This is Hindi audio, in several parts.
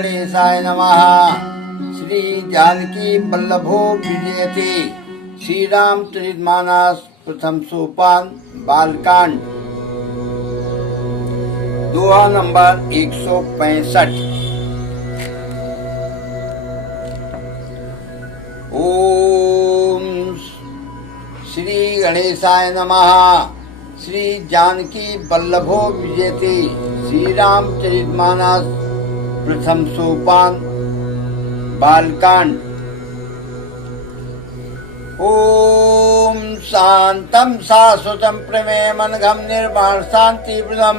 गणेशाय नमः। श्री जानकी वल्लभो विजयते। श्री रामचरितमानस प्रथम सोपान बालकांड दोहा नंबर 165। ओम श्री गणेशाय नमः। श्री जानकी वल्लभो विजयते। श्री रामचरितमानस प्रथम सोपान बालकांड। ओम शांतं शाश्वतं प्रमेयमनघं निर्वाण शांति प्रदं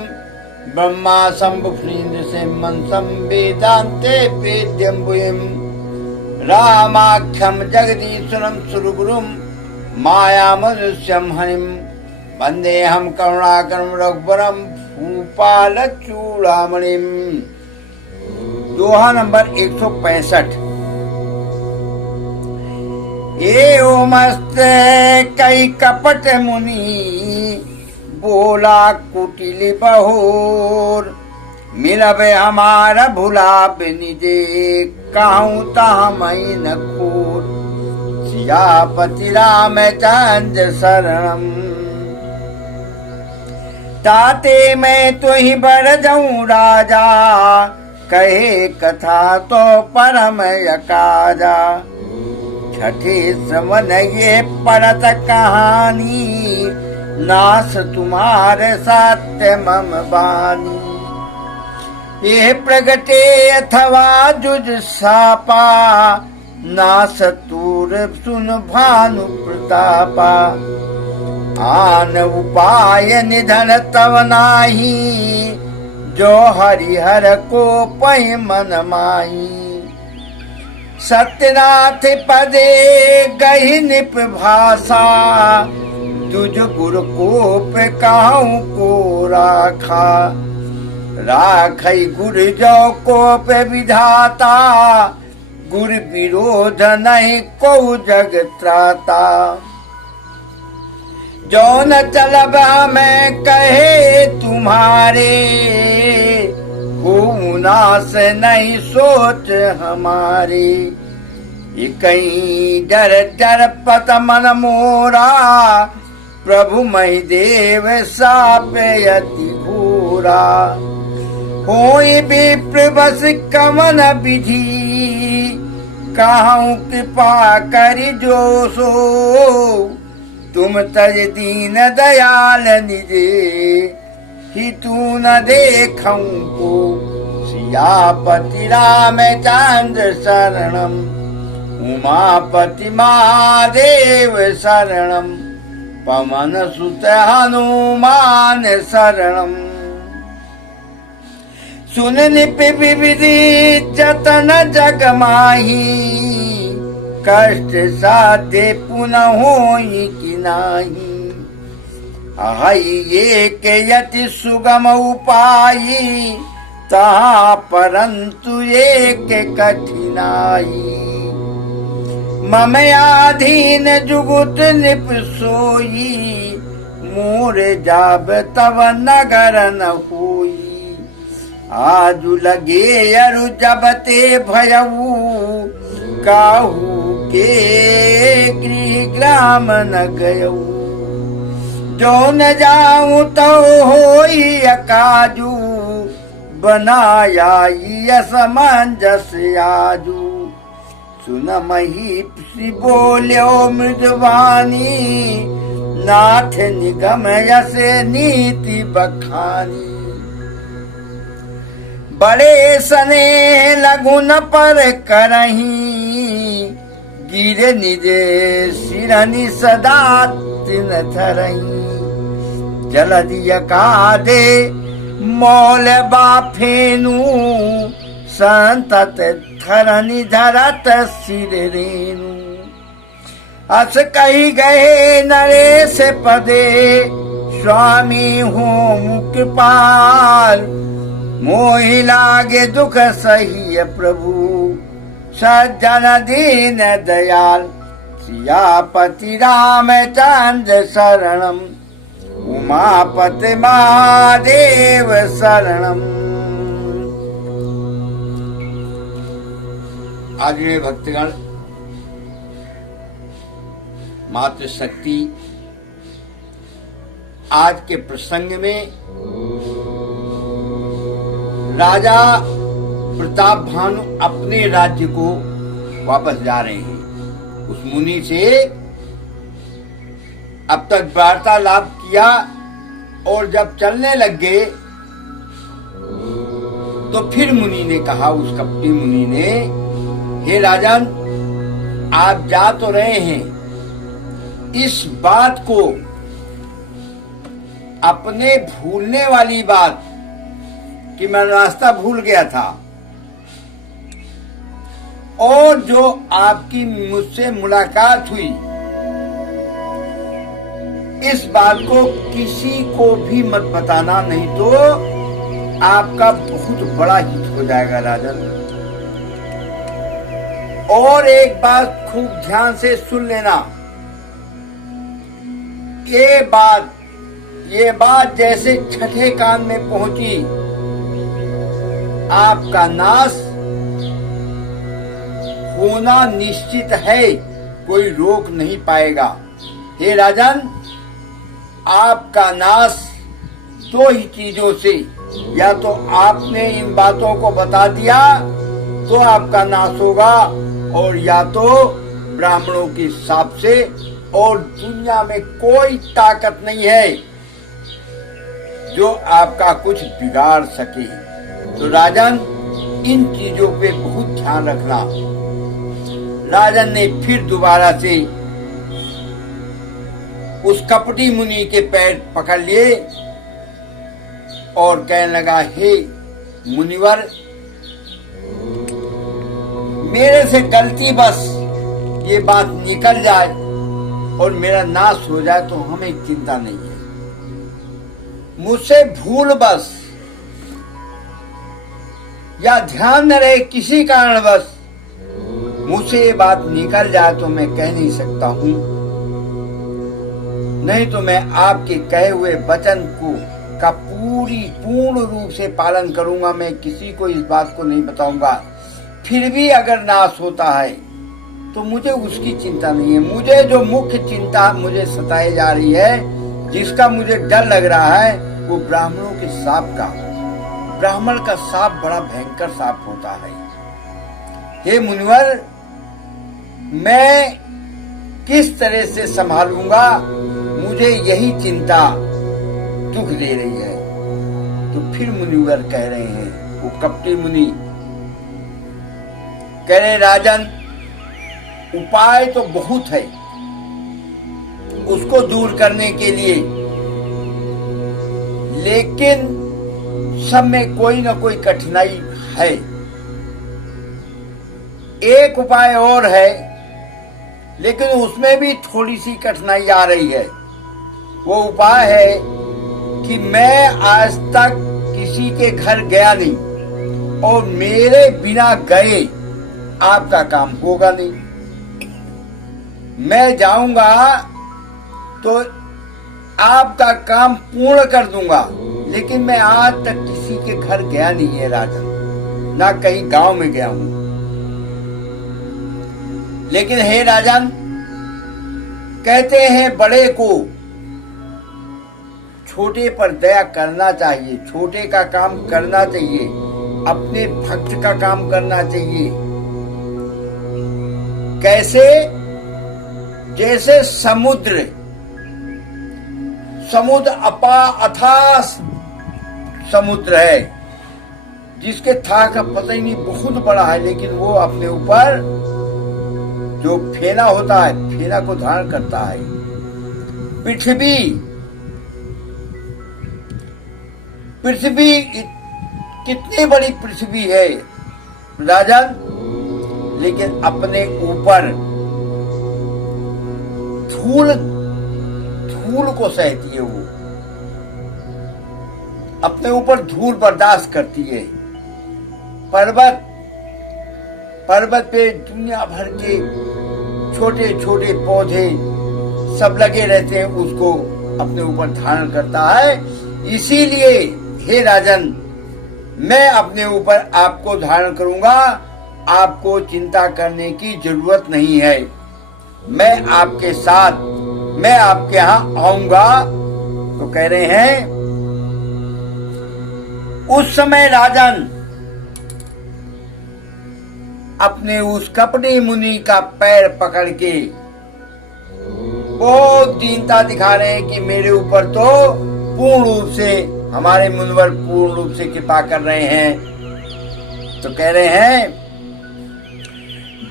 ब्रह्मा शंभुफणीन्द्र सिंहं वेदान्ते वेद्यं भूयं रामाख्यं जगदीश्वरं सुरगुरुं मायामनुष्यं हरिं वन्देऽहं करुणाकरं रघुवरं भूपालचूड़ामणिं। दोहा नंबर 165। एवमस्ते कई कपट मुनि बोला कुटिल बहोर मिलबे हमारा भुला निजे कहूँ तामई न खोर। सियापति रामचंद्र शरणम ताते मैं तो ही बर जाऊं राजा कहे कथा तो परम यकाजा। छठे श्रवण ये पढ़त कहानी नास तुम्हारे सत्य मम बानी। ये प्रगटे अथवा जुज सापा नास तूर सुन भानु प्रतापा। आन उपाय निधन तव नाही जो हरिहर को पै मन माही। सत्यनाथ पदे गहि निप भाषा तुझ गुर कोप कहूँ को राखा। राखई गुर जो कोप विधाता गुर विरोध नहीं को जग त्राता। जो न चलब मैं कहे तुम्हारे हो नास नहीं सोच हमारे। कहीं डर डर पत मन मोरा प्रभु मही देव साप यति घोरा। होई विप्र बस कमन विधि कहूँ कृपा करि जो सो। तुम तज दीन दयाल निजे ही तू न देखूं को। सियापति रामचंद्र शरणम उमापति महादेव शरणम पवन सुत हनुमान शरणम। सुन निप विविधि जतन जग माही कष्ट साध्य पुनः होई कि नाही। हई एक यति सुगम उपायी तहा परंतु एक कठिनाई। मम आधीन जुगुत निप सोई मोर जाब तव नगर न होई। आजु लगे अरु जब ते भयऊ काहू के गृह ग्राम न गयऊ। जो न जाऊं तो होई अकाजू बनाया असमंजस आजू। सुन मही बोल्यो मृदवानी नाथ निगम यस नीति बखानी। बड़े सने लगुन पर करही गिरे निजे सिरनि सदा तिन थरही। जलदिय कादे मौल बाफेनु संतत थरनि धरत सिर रेनु। अस कही गए नरेश पदे स्वामी हूँ कृपाल। मोहि लागे दुख सही प्रभु सज्जन दीन दयाल। सियापति रामचंद्र शरणम उमापति महादेव शरणम। आदरणीय भक्तगण, मातृशक्ति आज के प्रसंग में राजा प्रताप भानु अपने राज्य को वापस जा रहे हैं। उस मुनि से अब तक वार्तालाप किया और जब चलने लग गए तो फिर मुनि ने कहा, उस कपटी मुनि ने, हे राजन, आप जा तो रहे हैं, इस बात को, अपने भूलने वाली बात कि मैं रास्ता भूल गया था, और जो आपकी मुझसे मुलाकात हुई, इस बात को किसी को भी मत बताना, नहीं तो आपका बहुत बड़ा हित हो जाएगा राजन। और एक बात खूब ध्यान से सुन लेना, ये बात जैसे छठे कान में पहुंची, आपका नाश होना निश्चित है, कोई रोक नहीं पाएगा। हे राजन, आपका नाश दो ही चीजों से, या तो आपने इन बातों को बता दिया तो आपका नाश होगा, और या तो ब्राह्मणों के शाप से, और दुनिया में कोई ताकत नहीं है जो आपका कुछ बिगाड़ सके। तो राजन, इन चीजों पे बहुत ध्यान रखना। राजन ने फिर दोबारा से उस कपटी मुनि के पैर पकड़ लिए और कहने लगा, हे मुनिवर, मेरे से गलती बस ये बात निकल जाए और मेरा नाश हो जाए तो हमें चिंता नहीं है। मुझसे भूल बस या ध्यान न रहे किसी कारणवश मुझसे ये बात निकल जाए तो मैं कह नहीं सकता हूं, नहीं तो मैं आपके कहे हुए वचन को का पूर्ण रूप से पालन करूंगा। मैं किसी को इस बात को नहीं बताऊंगा। फिर भी अगर नाश होता है तो मुझे उसकी चिंता नहीं है। मुझे जो मुख्य चिंता मुझे सताई जा रही है, जिसका मुझे डर लग रहा है, वो ब्राह्मणों के शाप का। ब्राह्मण का शाप बड़ा भयंकर शाप होता है। हे मुनिवर, मैं किस तरह से संभालूंगा, मुझे यही चिंता दुख दे रही है। तो फिर मुनिवर कह रहे हैं, वो कपटी मुनि कह रहे, राजन, उपाय तो बहुत है उसको दूर करने के लिए, लेकिन सब में कोई ना कोई कठिनाई है। एक उपाय और है, लेकिन उसमें भी थोड़ी सी कठिनाई आ रही है। वो उपाय है कि मैं आज तक किसी के घर गया नहीं, और मेरे बिना गए आपका काम होगा नहीं। मैं जाऊंगा तो आपका काम पूर्ण कर दूंगा, लेकिन मैं आज तक किसी के घर गया नहीं है राजन, ना कहीं गांव में गया हूं। लेकिन हे राजन, कहते हैं बड़े को छोटे पर दया करना चाहिए, छोटे का काम करना चाहिए, अपने भक्त का काम करना चाहिए। कैसे? जैसे समुद्र अथाह समुद्र है, जिसके था का पता ही नहीं, बहुत बड़ा है, लेकिन वो अपने ऊपर जो फेना होता है, फेना को धारण करता है। पृथ्वी कितनी बड़ी पृथ्वी है राजन, लेकिन अपने ऊपर धूल को सहती है। वो अपने ऊपर धूल बर्दाश्त करती है। पर्वत पे दुनिया भर के छोटे छोटे पौधे सब लगे रहते हैं, उसको अपने ऊपर धारण करता है। इसीलिए हे राजन, मैं अपने ऊपर आपको धारण करूंगा आपको चिंता करने की जरूरत नहीं है। मैं आपके साथ, मैं आपके यहाँ आऊंगा। तो कह रहे हैं, उस समय राजन अपने उस कपटी मुनि का पैर पकड़ के बहुत दीनता दिखा रहे हैं कि मेरे ऊपर तो पूर्ण रूप से हमारे मुनिवर पूर्ण रूप से कृपा कर रहे हैं। तो कह रहे हैं,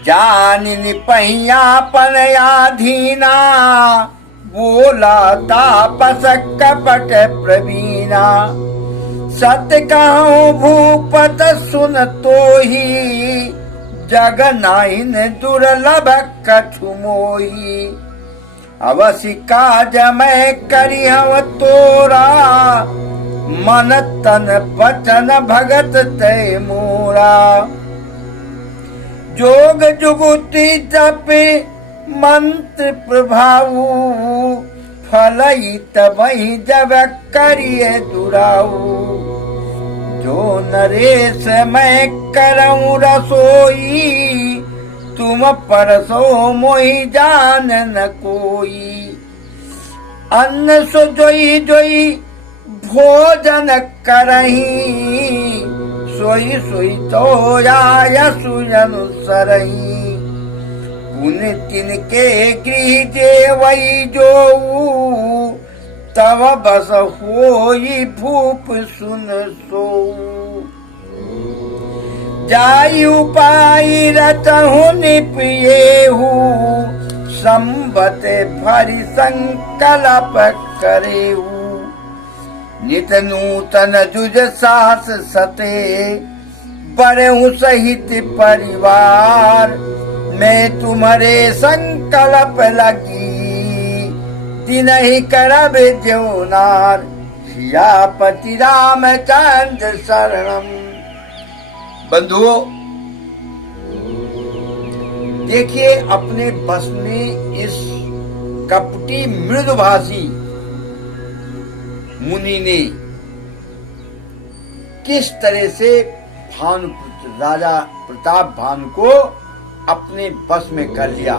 जानिन पहियापन आधीना, बोला तापस कपट प्रवीणा। सत्य कहूँ भूपत सुन तो ही, जग नाहिन दुर्लभ कछु मोही। अवश्य काज मैं करिहव तोरा, मन तन वचन भगत तय मोरा। जोग जुगुति जप मंत्र प्रभाऊ, फलई तबहि जब करिए दुराऊ। जो नरेश मैं करऊं रसोई, तुम परसो मोहि जान न कोई। अन्न सो जोई जोई भोजन करही, सोई सोई तो आय सुजन सरही। पुण्य तिनके गृह जेवई जोऊ, तब बस होई भूप सुन सोऊ। जाई उपाय रचहु निपियेहु, संबत भरि संकल्प करेहु। नित नूतन जुज साहस सते, बरहु सहित परिवार। मैं तुम्हारे संकल्प लगी, तिनहि करब ज्योनार। सियापति रामचंद्र शरणम। बंधुओं, देखिए अपने बस में इस कपटी मृदुभाषी मुनि ने किस तरह से राजा प्रताप भानु को अपने बस में कर लिया।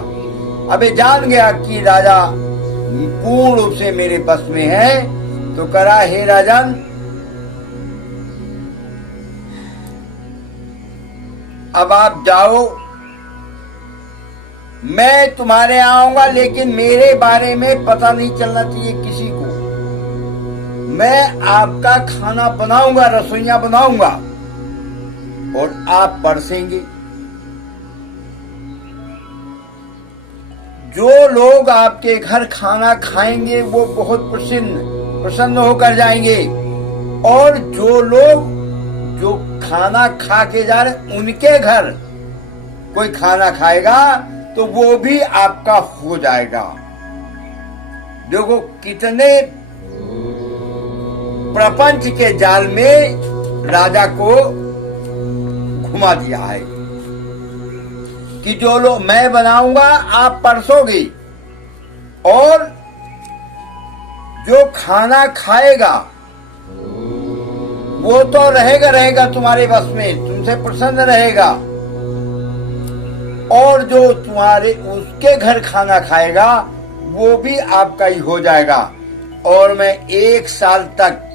अबे जान गया कि राजा पूर्ण रूप से मेरे बस में है। तो करा, हे राजन, अब आप जाओ, मैं तुम्हारे आऊंगा, लेकिन मेरे बारे में पता नहीं चलना चाहिए किसी को। मैं आपका खाना बनाऊंगा, रसोइयां बनाऊंगा और आप परसेंगे। जो लोग आपके घर खाना खाएंगे वो बहुत प्रसन्न होकर जाएंगे, और जो लोग जो खाना खा के जा रहे उनके घर कोई खाना खाएगा तो वो भी आपका हो जाएगा। देखो कितने प्रपंच के जाल में राजा को घुमा दिया है कि जो लोग मैं बनाऊंगा आप परसोगे, और जो खाना खाएगा वो तो रहेगा तुम्हारे बस में, तुमसे प्रसन्न रहेगा, और जो तुम्हारे उसके घर खाना खाएगा वो भी आपका ही हो जाएगा। और मैं 1 साल तक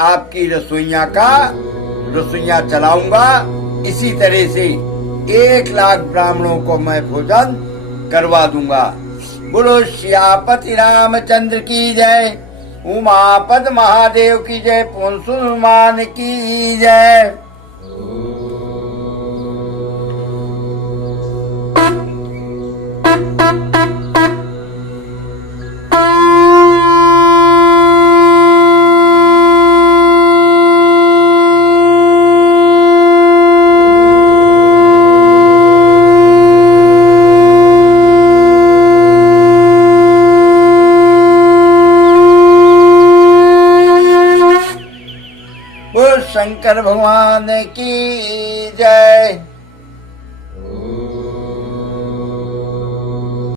आपकी रसोइयां चलाऊंगा। इसी तरह से 1 लाख ब्राह्मणों को मैं भोजन करवा दूंगा। बोलो सियापति रामचंद्र की जय, उमापद महादेव की जय, पुंसुमान की जय। शंकर भगवान की जय।